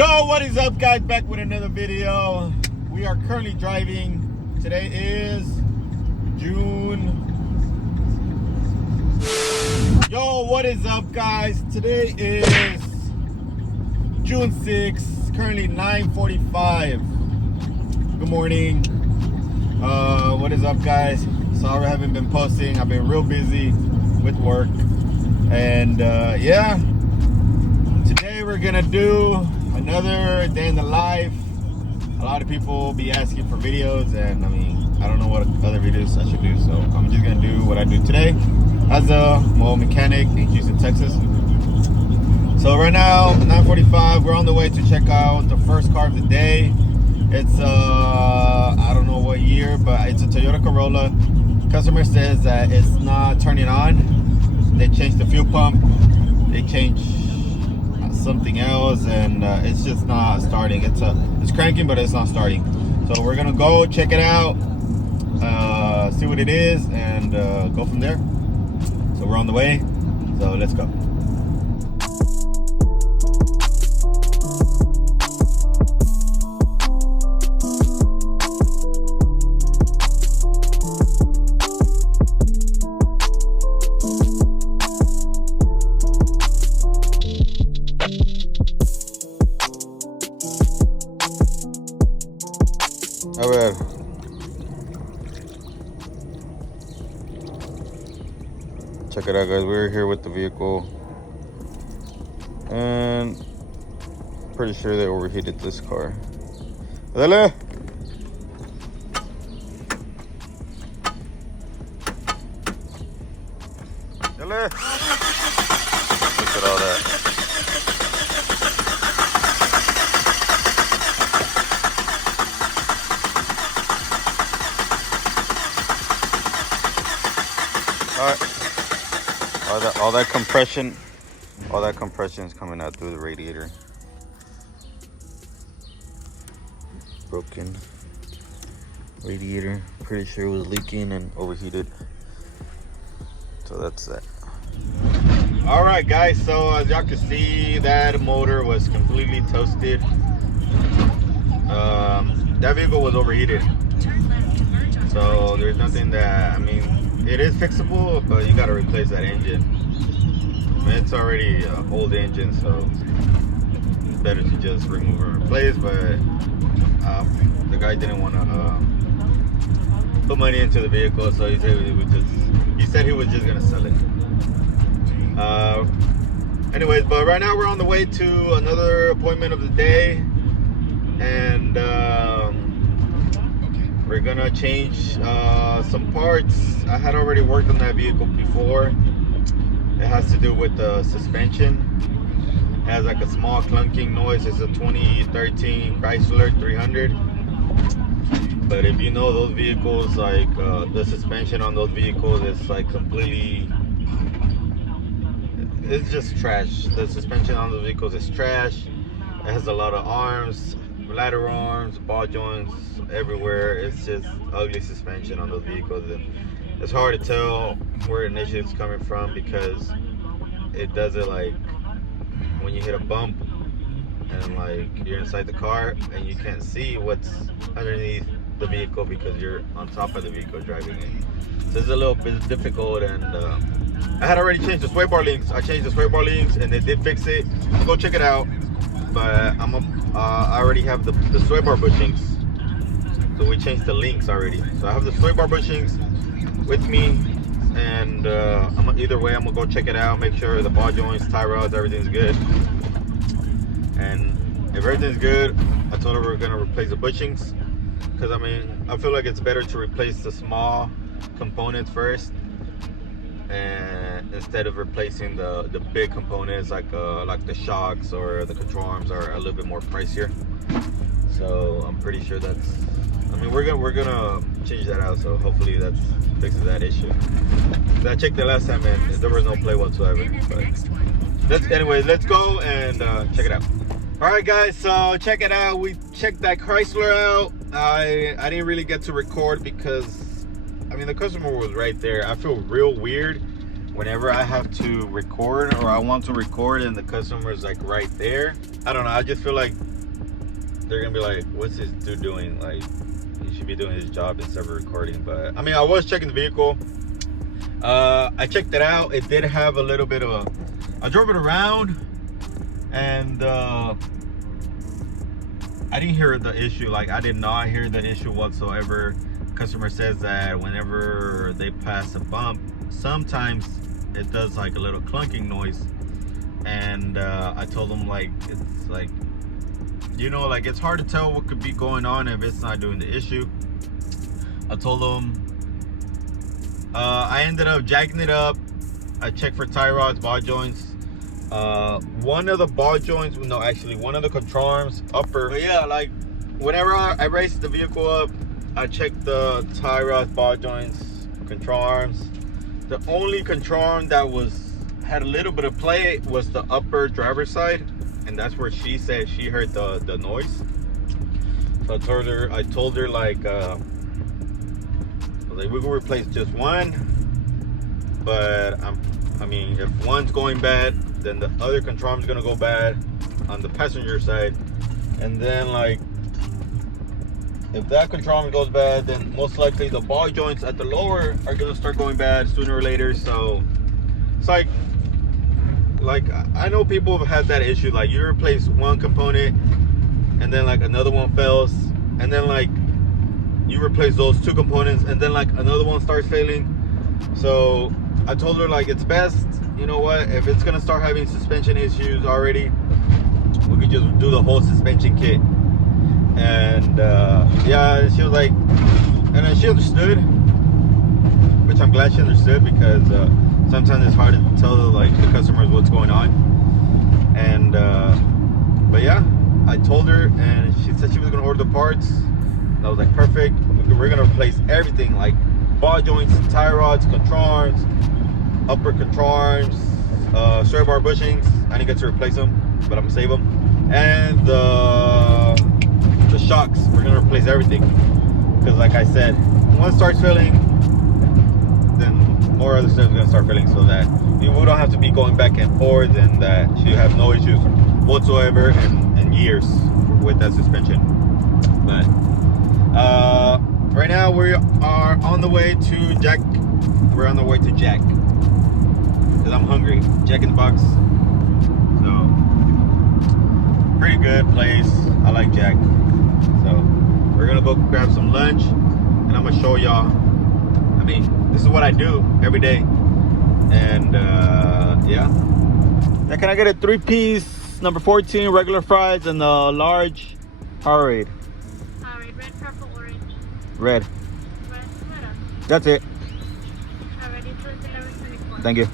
Yo, what is up, guys? Back with another video. We are currently driving. Today is June. Yo, what is up, guys? Today is June 6th, currently 9:45. Good morning. What is up, guys? Sorry I haven't been posting. I've been real busy with work. And yeah, today we're gonna do another day in the life. A lot of people be asking for videos, and I mean, I don't know what other videos I should do, so I'm just gonna do what I do today as a mobile mechanic in Houston, Texas. So right now, 9:45, we're on the way to check out the first car of the day. It's I don't know what year, but it's a Toyota Corolla. Customer says that it's not turning on. They changed the fuel pump, they changed something else, and it's just not starting. It's cranking, but it's not starting. So we're gonna go check it out, see what it is, and go from there. So we're on the way, so let's go. A ver. Check it out, guys. We're here with the vehicle, and pretty sure they overheated this car. Dale. Dale. Look at all that. All that compression is coming out through the radiator. Broken radiator. Pretty sure it was leaking and overheated. So that's that. All right, guys. So as y'all can see, that motor was completely toasted. That vehicle was overheated. So there's nothing that, I mean, it is fixable, but you gotta replace that engine. I mean, it's already an old engine, so it's better to just remove and replace. But the guy didn't want to put money into the vehicle, so he said he was just gonna sell it. Anyways, but right now we're on the way to another appointment of the day, and we're gonna change some parts. I had already worked on that vehicle before. It has to do with the suspension. It has like a small clunking noise. It's a 2013 Chrysler 300. But if you know those vehicles, like the suspension on those vehicles is like completely, it's just trash. The suspension on those vehicles is trash. It has a lot of arms, ladder arms, ball joints everywhere. It's just ugly suspension on those vehicles, and it's hard to tell where an issue is coming from because it does it like when you hit a bump and like you're inside the car and you can't see what's underneath the vehicle because you're on top of the vehicle driving it. So it's a little bit difficult, and I had already changed the sway bar links. I changed the sway bar links and they did fix it. Go check it out. But I already have the sway bar bushings, so we changed the links already. So I have the sway bar bushings with me, and either way I'm gonna go check it out, make sure the ball joints, tie rods, everything's good. And if everything's good, I told her we're gonna replace the bushings, because I mean, I feel like it's better to replace the small components first, and instead of replacing the big components like the shocks or the control arms are a little bit more pricier. So I'm pretty sure that's, I mean, we're gonna change that out, so hopefully that fixes that issue. I checked the last time and there was no play whatsoever. But anyways, let's go and check it out. All right, guys, so check it out. We checked that Chrysler out. I didn't really get to record because, I mean, the customer was right there. I feel real weird whenever I have to record or I want to record and the customer is like right there. I don't know, I just feel like they're gonna be like, what's this dude doing? Like, he should be doing his job instead of recording. But I mean, I was checking the vehicle. I checked it out. It did have a little bit of I drove it around, and I didn't hear the issue. Like, I did not hear the issue whatsoever. Customer says that whenever they pass a bump, sometimes it does like a little clunking noise. And I told them, like, it's like, you know, like, it's hard to tell what could be going on if it's not doing the issue. I told them I ended up jacking it up. I checked for tie rods, ball joints. One of the ball joints, no, actually one of the control arms upper. But yeah, like, whenever I raised the vehicle up, I checked the tie rods, ball joints, control arms. The only control arm that had a little bit of play was the upper driver's side, and that's where she said she heard the noise. So I told her like, we could replace just one, but I mean, if one's going bad, then the other control arm is gonna go bad on the passenger side, and then like, if that control arm goes bad, then most likely the ball joints at the lower are gonna start going bad sooner or later. So it's like I know people have had that issue. Like, you replace one component, and then like another one fails, and then like you replace those two components, and then like another one starts failing. So I told her, like, it's best, you know what, if it's gonna start having suspension issues already, we could just do the whole suspension kit. And yeah, she was like, and then she understood, which I'm glad she understood, because sometimes it's hard to tell like the customers what's going on. And but yeah, I told her, and she said she was gonna order the parts. And I was like, perfect, we're gonna replace everything, like ball joints, tie rods, control arms, upper control arms, sway bar bushings. I didn't get to replace them, but I'm gonna save them. And the shocks, we're gonna replace everything, because like I said, one starts filling, then more other stuff is gonna start filling, so that we don't have to be going back and forth, and that she have no issues whatsoever in years with that suspension. But right now we are on the way to Jack. We're on the way to Jack because I'm hungry. Jack in the Box. So pretty good place. I like Jack. So we're gonna go grab some lunch, and I'm gonna show y'all. I mean, this is what I do every day. And yeah. Now, can I get a 3-piece number 14 regular fries and a large Powerade? Powerade, red, purple, orange. Red. Red, tomato. That's it. Already, so it's 11:24. Thank you.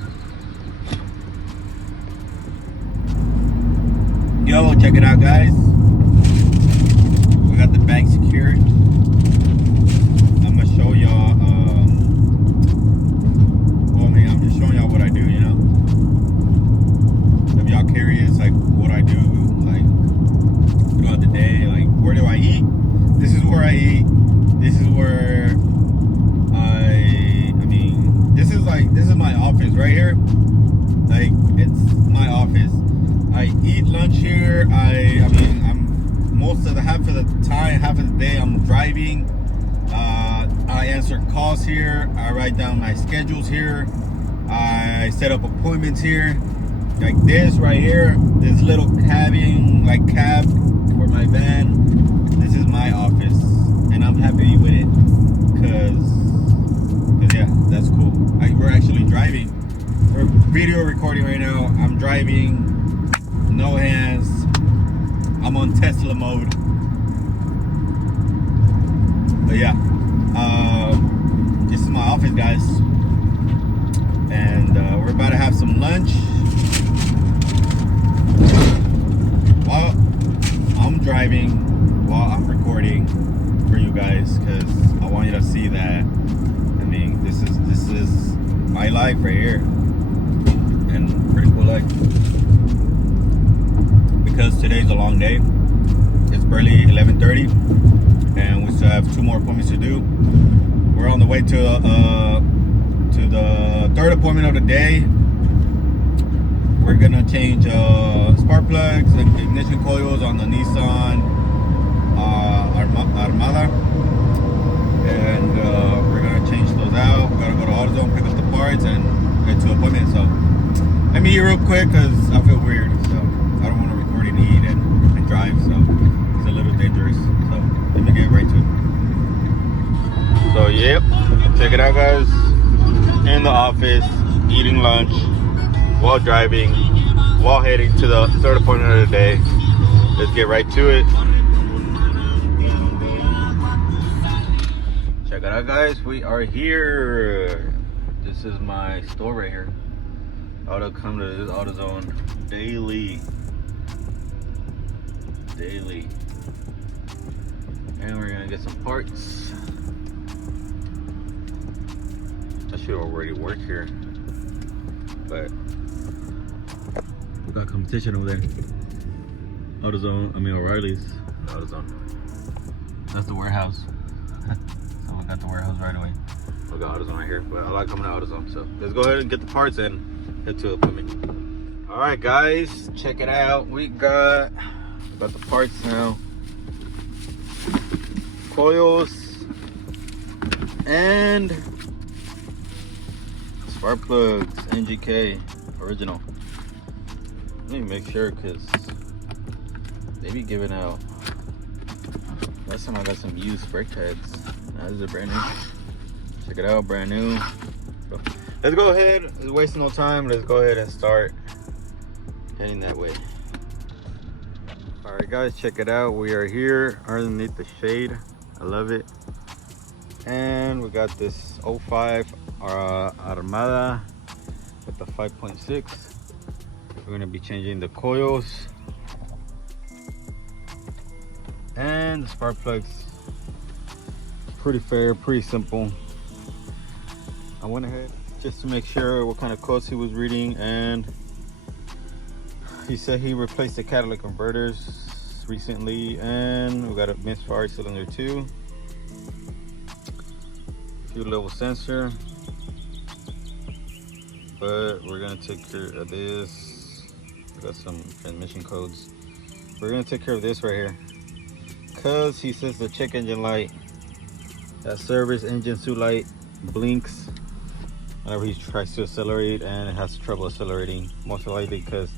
Yo, check it out, guys. We got the bag secured. I'm gonna show y'all. Well, I mean, I'm just showing y'all what I do, you know. If y'all curious, like what I do, like throughout the day, like where do I eat? This is where I eat. This is where I mean, this is my office right here. Like, it's my office. I eat lunch here. I mean, I'm most of the half of the day I'm driving. I answer calls here. I write down my schedules here. I set up appointments here. Like this right here, this little cab for my van. This is my office, and I'm happy with it, cause yeah, that's cool. We're actually driving. We're video recording right now. I'm driving. No hands. I'm on Tesla mode. But yeah, this is my office, guys, and we're about to have some lunch while I'm driving, while I'm recording for you guys, because I want you to see that. I mean, this is my life right here, and pretty cool life. Because today's a long day. It's barely 11:30, and we still have 2 more appointments to do. We're on the way to the 3rd appointment of the day. We're gonna change spark plugs and ignition coils on the Nissan Armada, and we're gonna change those out. We gotta go to AutoZone, pick up the parts, and get to an appointment. So let me eat real quick because I feel weird. So I don't want to record and eat and drive. So it's a little dangerous. So let me get right to it. So yep, check it out, guys. In the office, eating lunch while driving, while heading to the third appointment of the day. Let's get right to it. Check it out, guys. We are here. This is my store right here. I would come to this AutoZone daily. And we're gonna get some parts. I should already work here, but we got competition over there. O'Reilly's. AutoZone. That's the warehouse. So we got the warehouse right away. We got AutoZone right here, but I like coming to AutoZone. So let's go ahead and get the parts and head to the appointment. All right, guys, check it out. We got the parts now. Coils and spark plugs, NGK original. Let me make sure because they be giving out. Last time I got some used brake pads. Now these are brand new. Check it out, brand new. So let's go ahead. It's wasting no time. Let's go ahead and start heading that way. All right, guys, check it out. We are here underneath the shade. I love it. And we got this 05 Armada with the 5.6. We're gonna be changing the coils and the spark plugs. Pretty fair, pretty simple. I went ahead just to make sure what kind of coils he was reading, and he said he replaced the catalytic converters recently, and we got a misfire cylinder 2, fuel level sensor, but we're gonna take care of this. We got some transmission codes. We're gonna take care of this right here because he says the check engine light, that service engine suit light, blinks whenever he tries to accelerate, and it has trouble accelerating, most likely because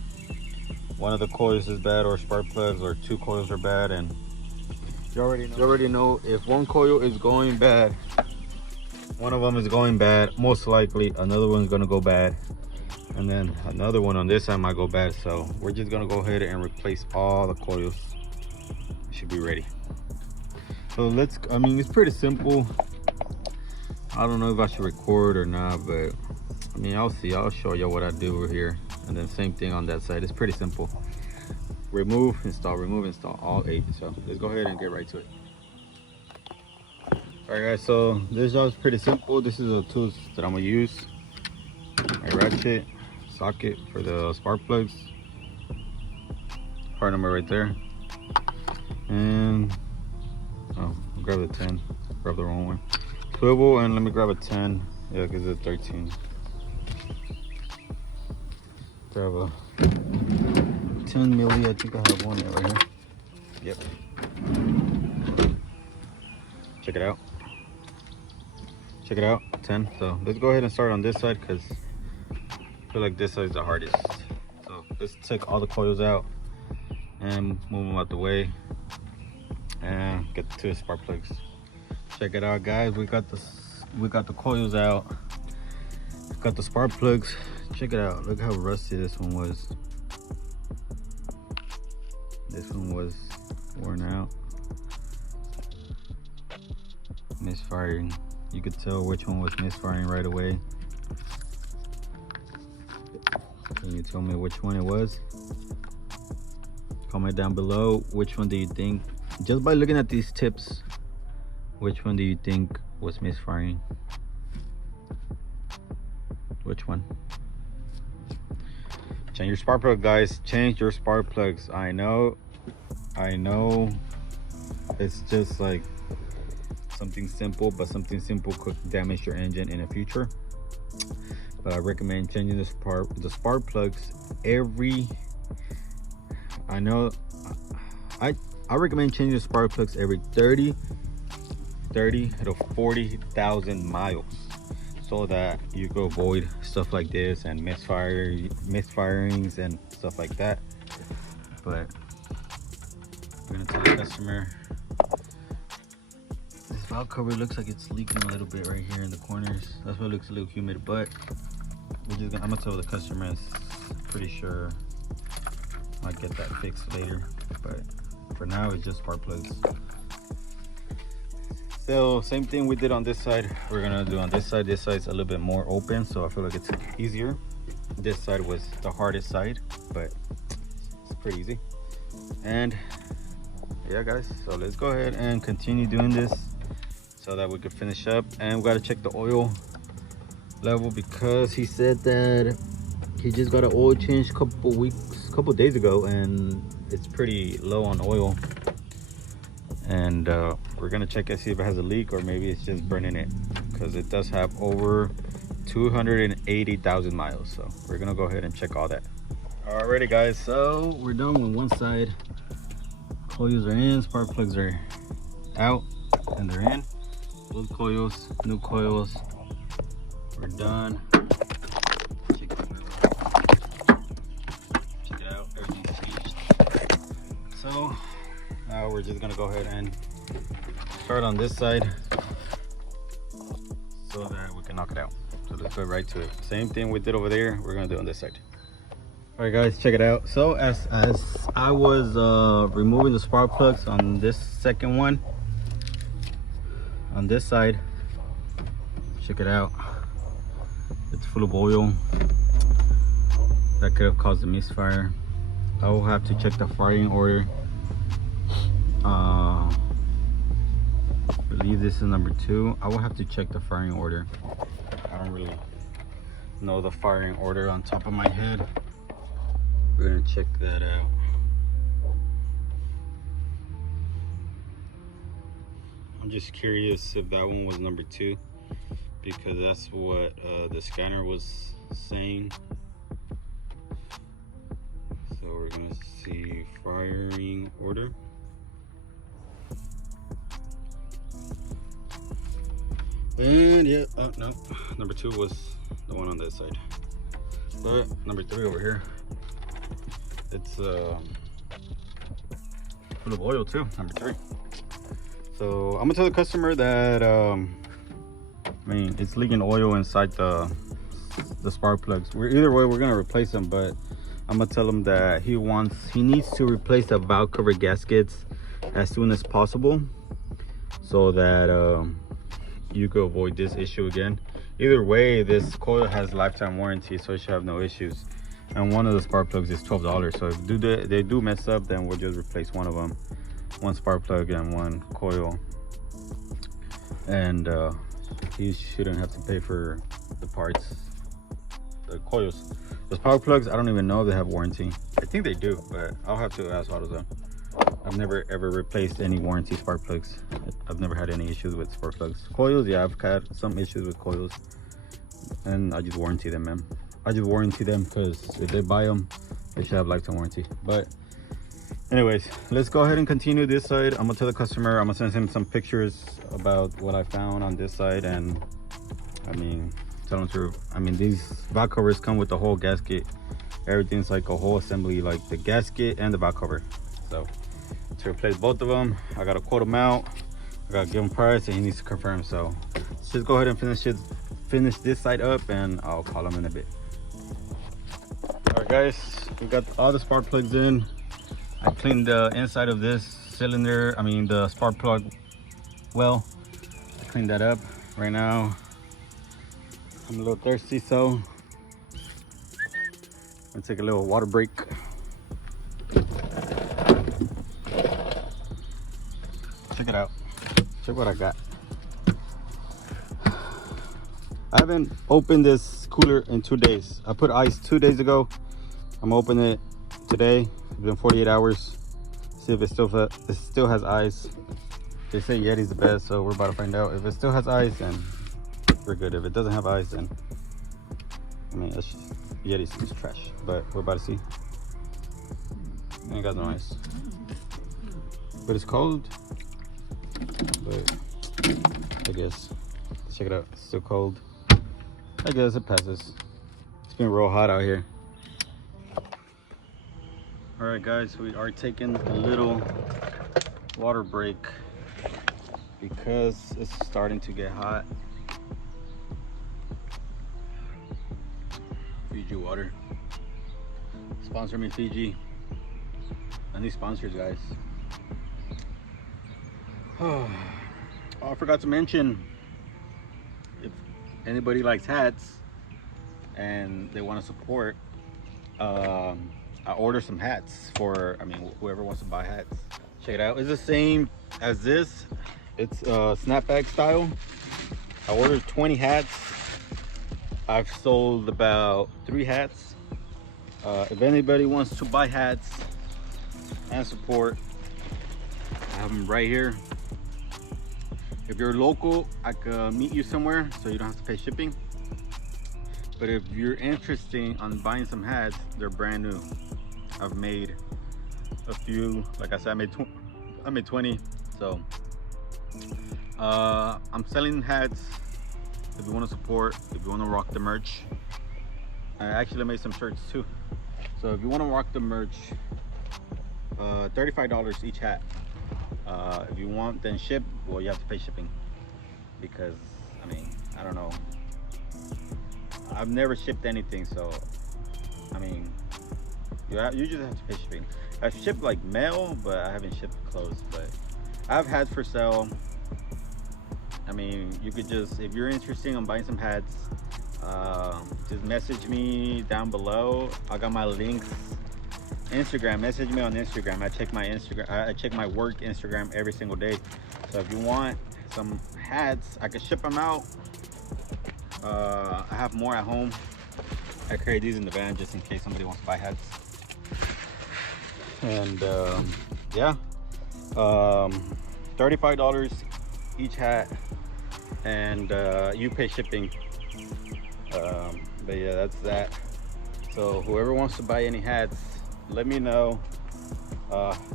one of the coils is bad, or spark plugs, or two coils are bad. And you already know if one coil is going bad, one of them is going bad, most likely another one's gonna go bad, and then another one on this side might go bad. So we're just gonna go ahead and replace all the coils. Should be ready. So it's pretty simple. I don't know if I should record or not, but I'll show you what I do over here. And then same thing on that side. It's pretty simple. Remove, install, all 8. So let's go ahead and get right to it. All right, guys, so this job is pretty simple. This is the tools that I'm gonna use. My ratchet, socket for the spark plugs, part number right there, and grab the 10, grab the wrong one. Swivel, and let me grab a 10, yeah, because it's 13. Grab a 10 milli, I think I have one right here. Yep. Check it out. 10. So let's go ahead and start on this side because I feel like this side is the hardest. So let's take all the coils out and move them out the way and get to the spark plugs. Check it out, guys. We got the coils out. We've got the spark plugs. Check it out. Look how rusty this one was. This one was worn out, misfiring. You could tell which one was misfiring right away. Can you tell me which one it was? Comment down below, which one do you think, just by looking at these tips, which one do you think was misfiring? Which one? Change your spark plug, guys. Change your spark plugs. I know it's just like something simple, but something simple could damage your engine in the future. But I recommend changing the spark plugs every, I know I recommend changing the spark plugs every 30 to 40,000 miles, so that you can avoid stuff like this and misfirings and stuff like that. But we're gonna tell the customer this valve cover looks like it's leaking a little bit right here in the corners. That's why it looks a little humid, but I'm gonna tell the customer it's pretty sure I'll get that fixed later, but for now it's just spark plugs. So same thing we did on this side, we're gonna do on this side. This side's a little bit more open, so I feel like it's easier. This side was the hardest side, but it's pretty easy. And yeah guys, so let's go ahead and continue doing this so that we can finish up. And we got to check the oil level, because he said that he just got an oil change couple days ago, and it's pretty low on oil. And we're gonna check and see if it has a leak, or maybe it's just burning it, because it does have over 280,000 miles. So we're gonna go ahead and check all that. Alrighty guys, so we're done with one side. Coils are in, spark plugs are out, and they're in. Old coils, new coils. We're done. Check it out, everything's changed. So now we're just gonna go ahead and start on this side so that we can knock it out. So let's go right to it. Same thing we did over there, we're gonna do on this side. All right guys, check it out. So as I was removing the spark plugs on this second one, on this side, check it out, it's full of oil. That could have caused a misfire. I will have to check the firing order. I believe this is number 2. I will have to check the firing order. I don't really know the firing order on top of my head. We're gonna check that out. I'm just curious if that one was number 2, because that's what the scanner was saying. So we're gonna see firing order. And yeah, no, number 2 was the one on this side, but number 3 over here, it's full of oil too, number 3. So I'm gonna tell the customer that I mean, it's leaking oil inside the spark plugs. Either way we're gonna replace them, but I'm gonna tell him that he needs to replace the valve cover gaskets as soon as possible, so that you could avoid this issue again. Either way, this coil has lifetime warranty, so it should have no issues. And one of the spark plugs is $12. So if they do mess up, then we'll just replace one of them, one spark plug and one coil, and he shouldn't have to pay for the parts. The coils, the spark plugs, I don't even know if they have warranty. I think they do, but I'll have to ask AutoZone. I've never ever replaced any warranty spark plugs. I've never had any issues with spark plugs. Coils, yeah, I've had some issues with coils, and I just warranty them, man. I just warranty them because if they buy them, they should have lifetime warranty. But anyways, let's go ahead and continue this side. I'm gonna tell the customer, I'm gonna send him some pictures about what I found on this side, and I mean, tell him to, I mean, these valve covers come with the whole gasket. Everything's like a whole assembly, like the gasket and the valve cover. So to replace both of them, I gotta quote him out, I gotta give him price, and he needs to confirm. So let's just go ahead and finish this side up, and I'll call him in a bit. All right guys, we got all the spark plugs in. I cleaned the inside of this cylinder, I mean the spark plug well. I cleaned that up. Right now I'm a little thirsty, so I'm gonna take a little water break. Check it out. Check what I got. I haven't opened this cooler in 2 days. I put ice 2 days ago. I'm gonna open it today. It's been 48 hours. See if it still has ice. They say Yeti's the best, so we're about to find out. If it still has ice, then we're good. If it doesn't have ice, then I mean, Yeti's is trash. But we're about to see. Ain't got no ice. but it's cold. But I guess, check it out, it's still cold. I guess it passes. It's been real hot out here. All right guys, we are taking a little water break because it's starting to get hot. Fiji water. Sponsor me, Fiji. I need sponsors, guys. Oh, I forgot to mention, if anybody likes hats and they want to support, I ordered some hats for, whoever wants to buy hats. Check it out. It's the same as this. It's snapback style. I ordered 20 hats. I've sold about 3 hats. If anybody wants to buy hats and support, I have them right here. If you're local, I could meet you somewhere so you don't have to pay shipping. But if you're interested on buying some hats, they're brand new. I've made a few. Like I said, I made 20. So I'm selling hats. If you want to support, if you want to rock the merch, I actually made some shirts too. So if you want to rock the merch, $35 each hat. If you want then ship, well, you have to pay shipping, because I don't know, I've never shipped anything, so you just have to pay shipping. I've shipped like mail, but I haven't shipped clothes. But I've hats for sale. You could just, if you're interested in buying some hats, just message me down below. I got my links. Instagram, message me on Instagram. I check my Instagram. I check my work Instagram every single day. So if you want some hats, I can ship them out. I have more at home. I carry these in the van just in case somebody wants to buy hats. And yeah, $35 each hat, and you pay shipping. But yeah, that's that. So whoever wants to buy any hats, let me know.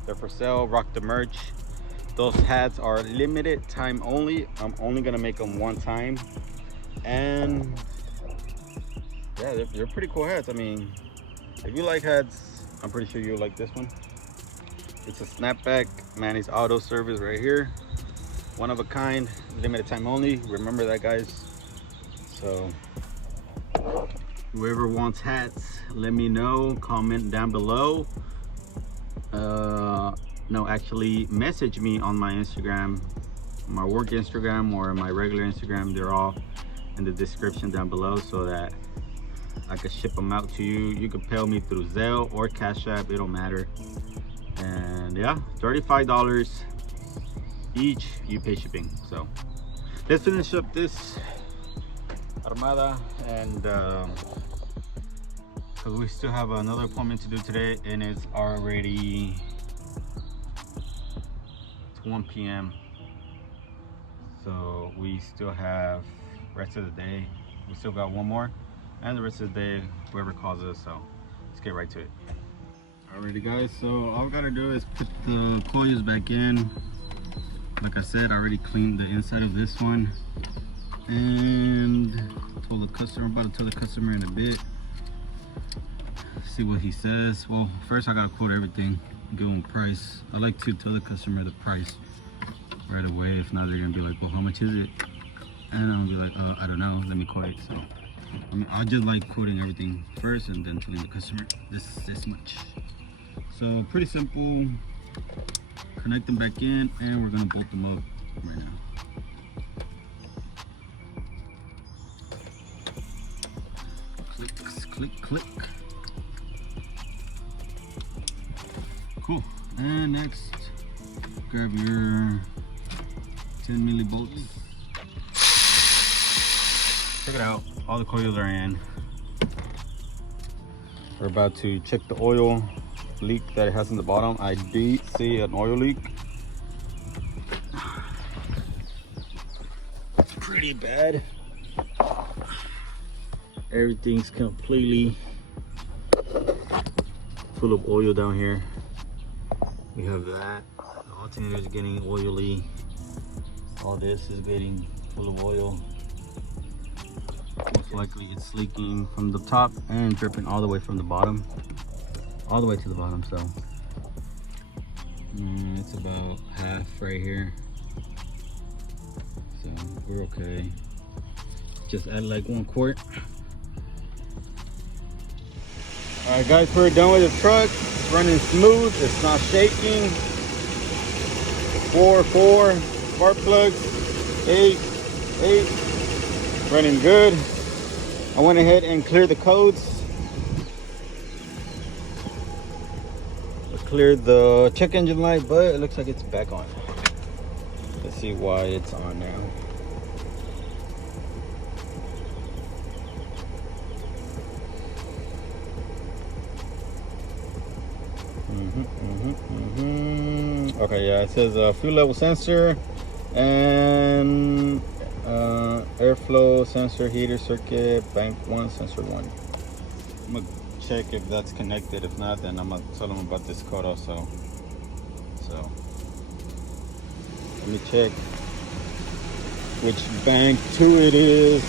They're for sale. Rock the merch. Those hats are limited time only. I'm only gonna make them one time, and yeah, they're pretty cool hats. If you like hats, I'm pretty sure you'll like this one. It's a snapback Manny's Auto Service right here. One of a kind, limited time only. Remember that, guys. So whoever wants hats, let me know. Comment down below. No, actually message me on my Instagram, my work Instagram or my regular Instagram. They're all in the description down below, so that I could ship them out to you. You could pay me through Zelle or Cash App, it don't matter. And yeah, $35 each, you pay shipping. So let's finish up this Armada, and so we still have another appointment to do today, and it's already 1 p.m. So we still have rest of the day. We still got one more, and the rest of the day, whoever calls us. So let's get right to it. Alrighty guys, so all I've got to do is put the coils back in. Like I said, I already cleaned the inside of this one, and told the customer, I'm about to tell the customer in a bit, see what he says. Well, first I gotta quote everything, give him a price. I like to tell the customer the price right away. If not, they're gonna be like, well, how much is it? And I'll be like, I don't know, let me quote it. So I just like quoting everything first and then telling the customer this much. So pretty simple. Connect them back in, and we're gonna bolt them up right now. Click, click. Cool. And next, grab your 10 milli bolts. Check it out. All the coils are in. We're about to check the oil leak that it has in the bottom. I did see an oil leak. Pretty bad. Everything's completely full of oil down here. We have that all alternator is getting oily. All this is getting full of oil. Most likely it's leaking from the top and dripping all the way from the bottom, all the way to the bottom. So it's about half right here. So we're okay. Just add like 1 quart. All right, guys, we're done with the truck. It's running smooth. It's not shaking. 4 spark plugs. 8. Running good. I went ahead and cleared the codes. I cleared the check engine light, but it looks like it's back on. Let's see why it's on now. Okay, yeah, it says fuel level sensor and airflow sensor, heater circuit, bank 1, sensor 1. I'm gonna check if that's connected. If not, then I'm gonna tell them about this code also. So let me check which bank 2 it is.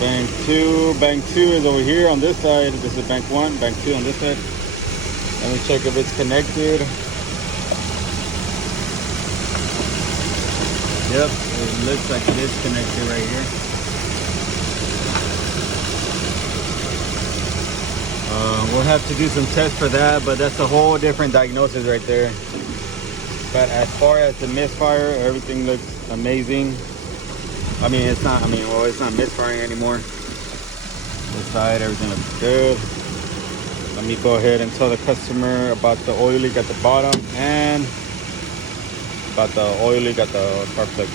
Bank 2 is over here on this side. This is bank 1, bank 2 on this side. Let me check if it's connected. Yep, it looks like it is connected right here. We'll have to do some tests for that, but that's a whole different diagnosis right there. But as far as the misfire, everything looks amazing. I mean, it's not misfiring anymore. This side, everything looks good. Let me go ahead and tell the customer about the oil leak at the bottom and about the oil leak at the spark plug.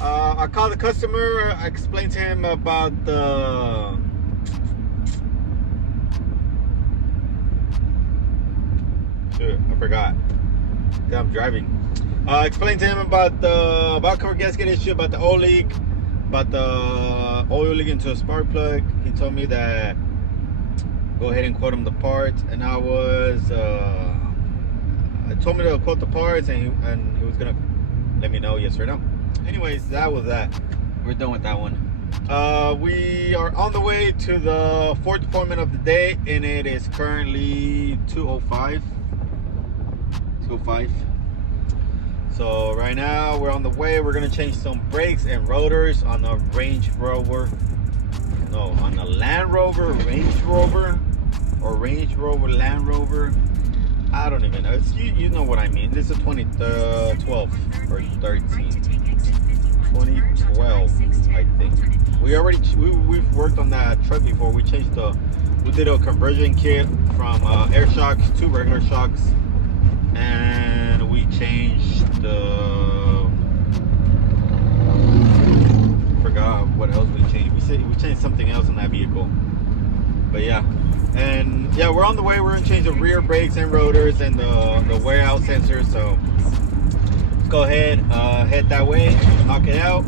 I called the customer. I explained to him about the I forgot. Yeah, I'm driving. I explained to him about the valve cover gasket issue, about the oil leak, about the oil leak into a spark plug. He told me that go ahead and quote him the parts, and I told me to quote the parts, and he was gonna let me know yes or no. Anyways, that was that. We're done with that one. We are on the way to the 4th appointment of the day, and it is currently 2:05. So right now we're on the way. We're gonna change some brakes and rotors on the Range Rover. No, on the Land Rover, Range Rover, or Range Rover Land Rover. I don't even know. It's, you know what I mean. This is 2012 or 13. 2012, I think. We've worked on that truck before. We did a conversion kit from air shocks to regular shocks, and we changed forgot what else we changed. We changed something else in that vehicle. But yeah, and yeah, we're on the way. We're gonna change the rear brakes and rotors and the wear out sensors. So let's go ahead, head that way, knock it out.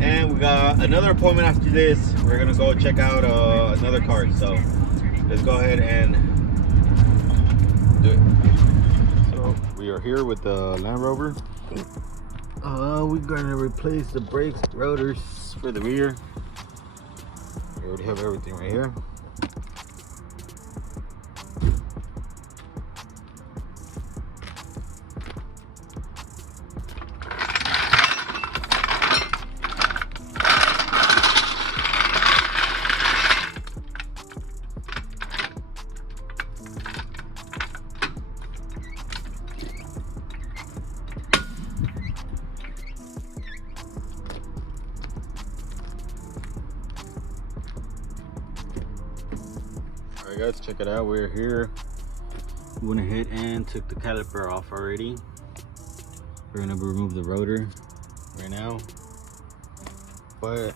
And we got another appointment after this. We're gonna go check out another car. So let's go ahead and do it. So we are here with the Land Rover. We're gonna replace the brakes, rotors for the rear. We already have everything right here. Alright guys, check it out. We're here. We went ahead and took the caliper off already. We're gonna remove the rotor right now, but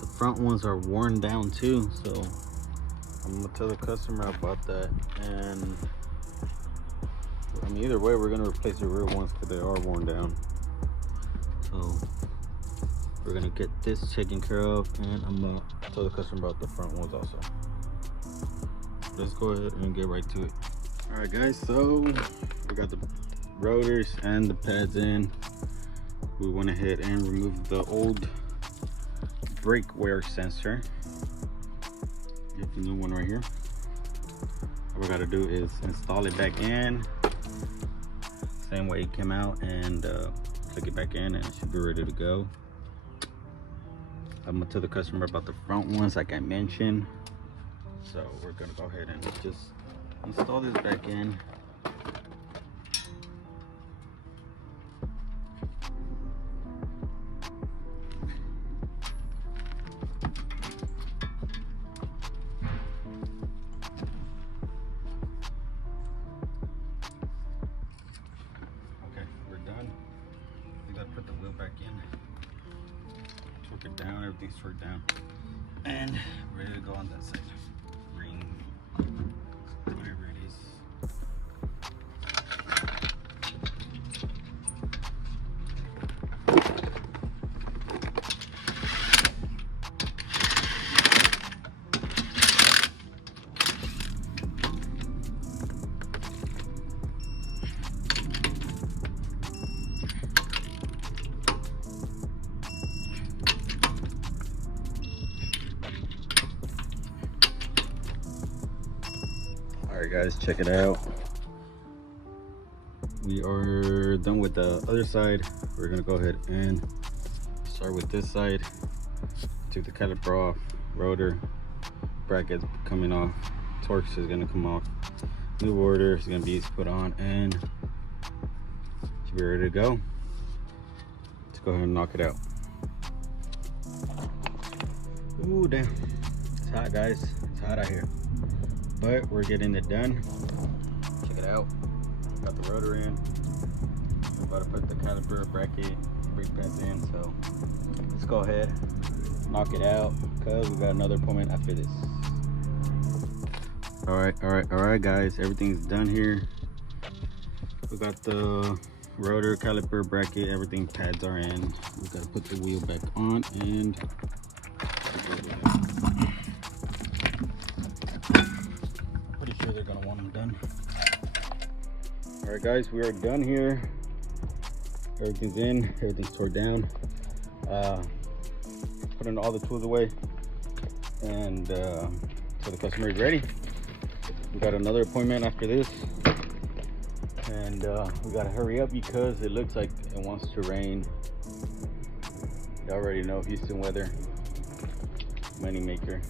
the front ones are worn down too, so I'm gonna tell the customer about that. And I mean, either way, we're gonna replace the rear ones because they are worn down. So we're gonna get this taken care of, and I'm gonna tell the customer about the front ones also. Let's go ahead and get right to it. All right, guys. So we got the rotors and the pads in. We went ahead and removed the old brake wear sensor. Get the new one right here. All we got to do is install it back in, same way it came out, and click it back in, and it should be ready to go. I'm gonna tell the customer about the front ones, like I mentioned. So we're gonna go ahead and just install this back in. Okay, we're done. We gotta put the wheel back in. Torque it down, everything's torqued down. And ready to go on that side. Ring. Whatever it is. Alright guys, check it out. We are done with the other side. We're gonna go ahead and start with this side. Took the caliper off, rotor, brackets coming off, Torx is gonna come off, new order is gonna be put on, and should be ready to go. Let's go ahead and knock it out. Ooh, damn. It's hot, guys. It's hot out here. But we're getting it done. Check it out. Got the rotor in. I'm about to put the caliper, bracket, brake pads in. So let's go ahead, knock it out, because we got another appointment after this. All right, guys. Everything's done here. We got the rotor, caliper, bracket, everything. Pads are in. We got to put the wheel back on and. Sure they're gonna want them done. All right, guys, we are done here. Everything's in, everything's tore down. Putting all the tools away, and so the customer is ready. We got another appointment after this, and we gotta hurry up because it looks like it wants to rain. You already know Houston weather, money maker.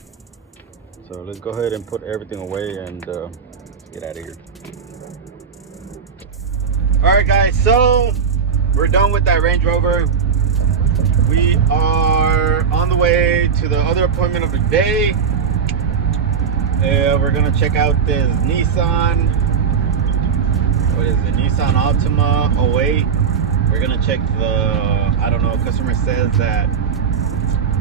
So let's go ahead and put everything away and get out of here. All right, guys, so we're done with that Range Rover. We are on the way to the other appointment of the day. We're gonna check out this Nissan, what is it, Nissan Altima 08. We're gonna check the, I don't know, customer says that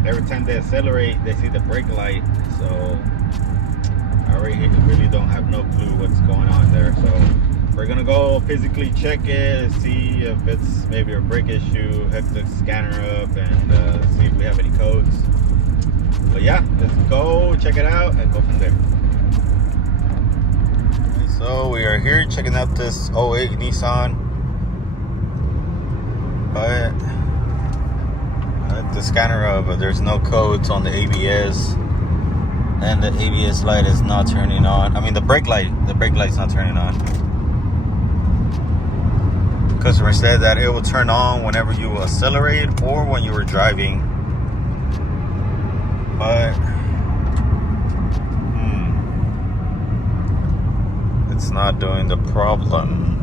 every time they accelerate, they see the brake light. So I really don't have no clue what's going on there. So we're gonna go physically check it and see if it's maybe a brake issue, hook the scanner up, and see if we have any codes. But yeah, let's go check it out and go from there. Okay, so we are here checking out this 08 Nissan. But the scanner of, there's no codes on the ABS, and the ABS light is not turning on. I mean, the brake light's not turning on. Customer said that it will turn on whenever you accelerate or when you were driving, but it's not doing the problem.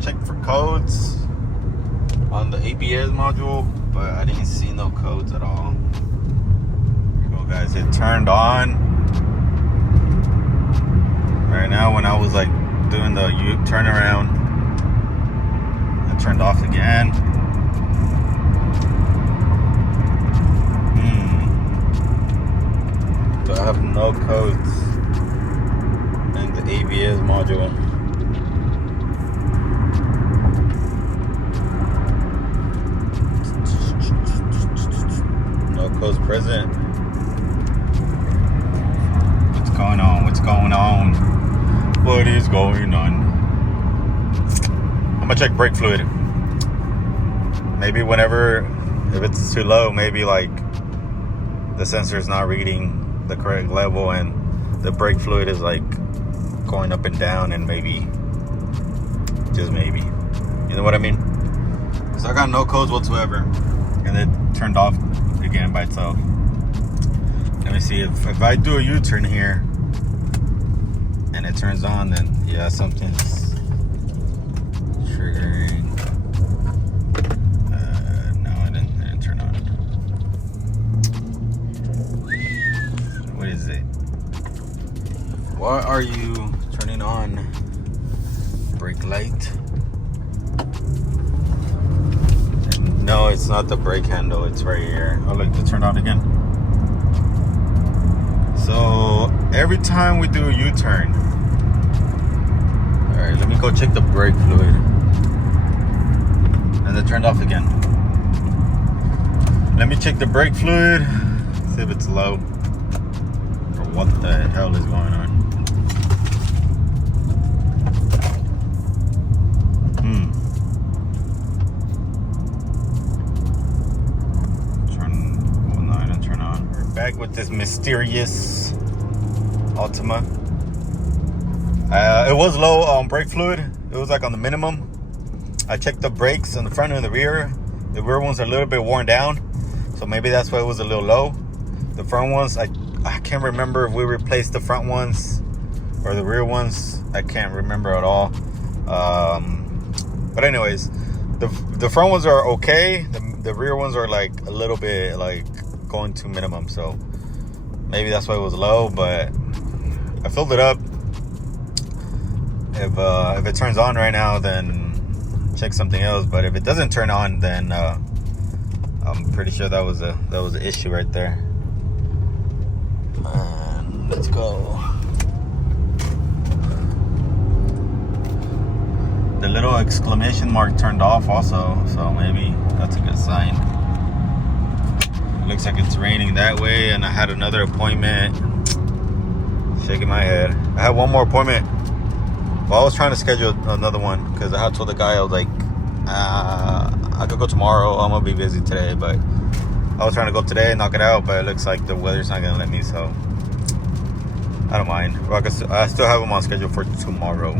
Check for codes on the ABS module, but I didn't see no codes at all. Here we go, guys. It turned on right now when I was like doing the turnaround. It turned off again. So I have no codes in the ABS module. No codes present. is going on. I'm gonna check brake fluid. Maybe whenever, if it's too low, maybe like the sensor is not reading the correct level and the brake fluid is like going up and down, and maybe, just maybe, you know what I mean? So I got no codes whatsoever, and it turned off again by itself. Let me see if I do a U-turn here and it turns on, then yeah, something's triggering. No, it didn't turn on. What is it? Why are you turning on brake light? No, it's not the brake handle, it's right here. Oh look, it turned on again. So every time we do a U-turn, all right, let me go check the brake fluid. And it turned off again. Let me check the brake fluid, see if it's low, or what the hell is going on. Back with this mysterious Altima. It was low on brake fluid. It was like on the minimum. I checked the brakes on the front and the rear. The rear ones are a little bit worn down, so maybe that's why it was a little low. The front ones, I can't remember if we replaced the front ones or the rear ones. I can't remember at all. But anyways, the front ones are okay. The rear ones are like a little bit like going to minimum, so maybe that's why it was low. But I filled it up. If it turns on right now, then check something else. But if it doesn't turn on, then I'm pretty sure that was an issue right there. And let's go. The little exclamation mark turned off also, so maybe that's a good sign. Looks like it's raining that way, and I had another appointment. Shaking my head. I had one more appointment. Well, I was trying to schedule another one because I had told the guy, I was like, I could go tomorrow. I'm gonna be busy today, but I was trying to go today and knock it out, but it looks like the weather's not gonna let me, so I don't mind. I still have them on schedule for tomorrow,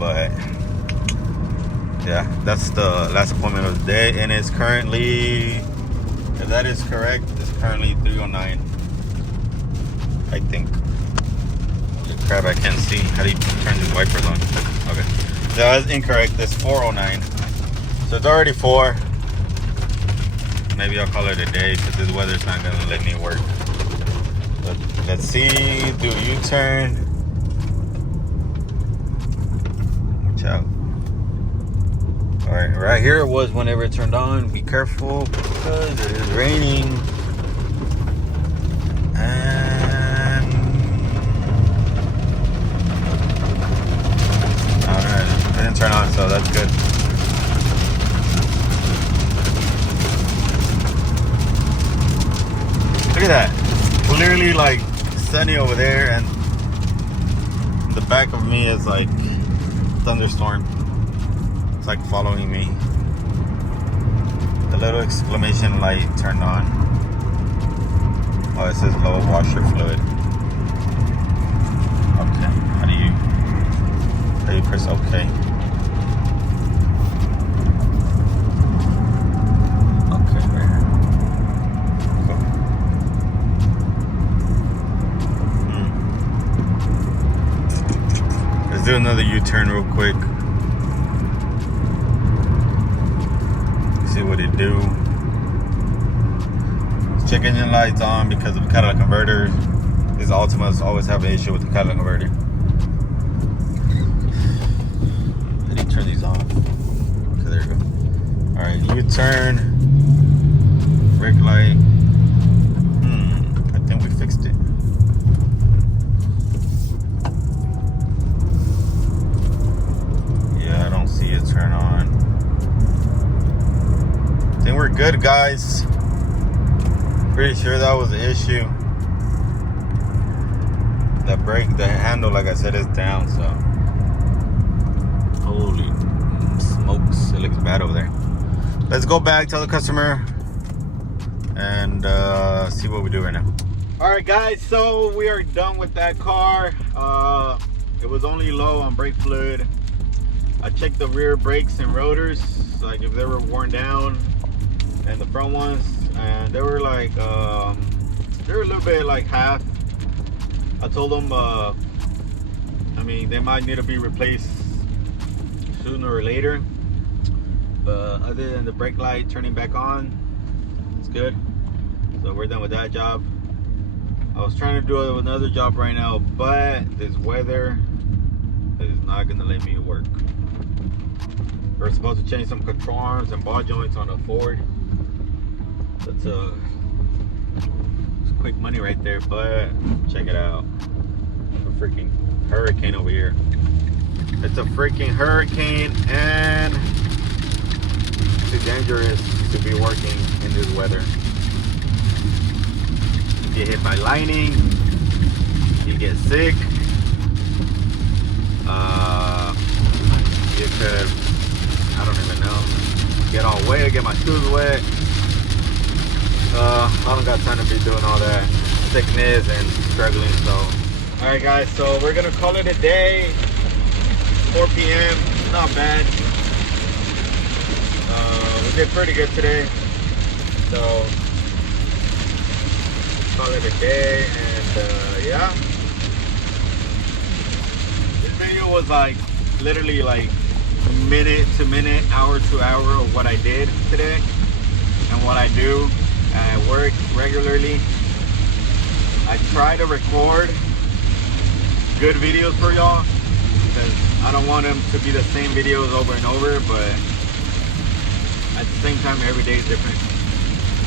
but yeah, that's the last appointment of the day, and it's currently, if that is correct, it's currently 3:09, I think. Holy crap, I can't see. How do you turn these wipers on? Okay. That was incorrect. It's 4:09. So it's already 4. Maybe I'll call it a day because this weather's not going to let me work. But let's see. Do a U-turn. Watch out. Alright, right here it was whenever it turned on. Be careful because it is raining. And alright, it didn't turn on, so that's good. Look at that. Clearly like sunny over there, and the back of me is like thunderstorm. It's like following me. The little exclamation light turned on. Oh, it says low washer fluid. Okay. How do you press OK? Okay, right here. Cool. Let's do another U-turn real quick. See what it do. Check engine lights on because of the catalytic converter. These Altimas always have an issue with the catalytic converter. How do you turn these on? Okay, there you go. Alright, U-turn. Brake light. I think we fixed it. Yeah, I don't see it turn on. I think we're good, guys. Pretty sure that was the issue. the brake, the handle, like I said, is down. So holy smokes, it looks bad over there. Let's go back, tell the customer, and see what we do right now. All right, guys, so we are done with that car. It was only low on brake fluid. I checked the rear brakes and rotors, like if they were worn down, and the front ones, and they were like they were a little bit like half. I told them I mean, they might need to be replaced sooner or later, but other than the brake light turning back on, it's good. So we're done with that job. I was trying to do another job right now, but this weather is not gonna let me work. We're supposed to change some control arms and ball joints on a Ford. That's it's quick money right there, but check it out. A freaking hurricane over here. It's a freaking hurricane, and it's too dangerous to be working in this weather. You get hit by lightning, you get sick, you could, I don't even know, get all wet, get my shoes wet. I don't got time to be doing all that sickness and struggling. So all right, guys, so we're gonna call it a day. 4 p.m. not bad. We did pretty good today, so let's call it a day. And yeah, this video was like literally like minute to minute, hour to hour of what I did today and what I do. I work regularly. I try to record good videos for y'all because I don't want them to be the same videos over and over, but at the same time, every day is different.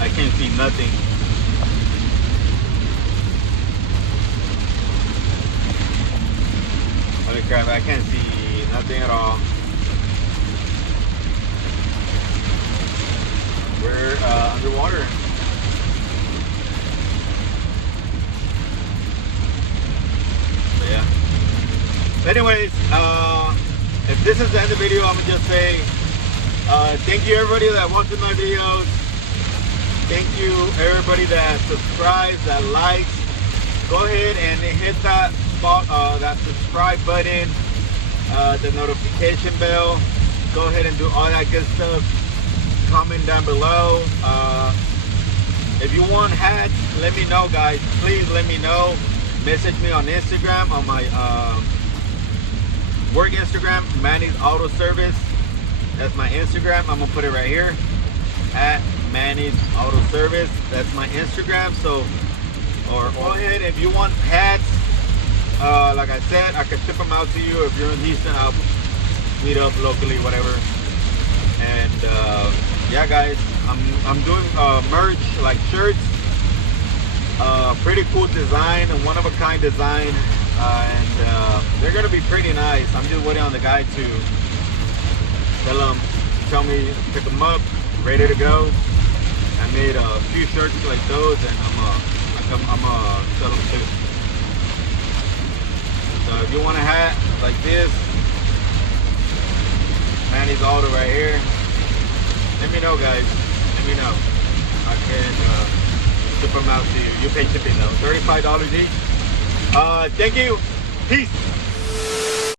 I can't see nothing. Holy crap, I can't see nothing at all. We're underwater. But yeah. Anyways, if this is the end of the video, I'm gonna just say thank you everybody that watches my videos. Thank you everybody that subscribes, that likes. Go ahead and hit that subscribe button, the notification bell. Go ahead and do all that good stuff. Comment down below. If you want hats, let me know, guys. Please let me know. Message me on Instagram, on my work Instagram, Manny's Auto Service. That's my Instagram. I'm gonna put it right here at Manny's Auto Service. That's my Instagram. So, or go ahead if you want hats. Like I said, I can ship them out to you. If you're in Houston, I'll meet up locally, whatever. And yeah, guys, I'm doing merch, like shirts. Pretty cool design, a one-of-a-kind design, and they're gonna be pretty nice. I'm just waiting on the guy to tell me to pick them up, ready to go. I made a few shirts like those, and I'm sell them too. So if you want a hat like this, Manny's Auto right here. Let me know, guys. Let me know. I can ship them out to you. You pay shipping though. $35 each. Thank you. Peace.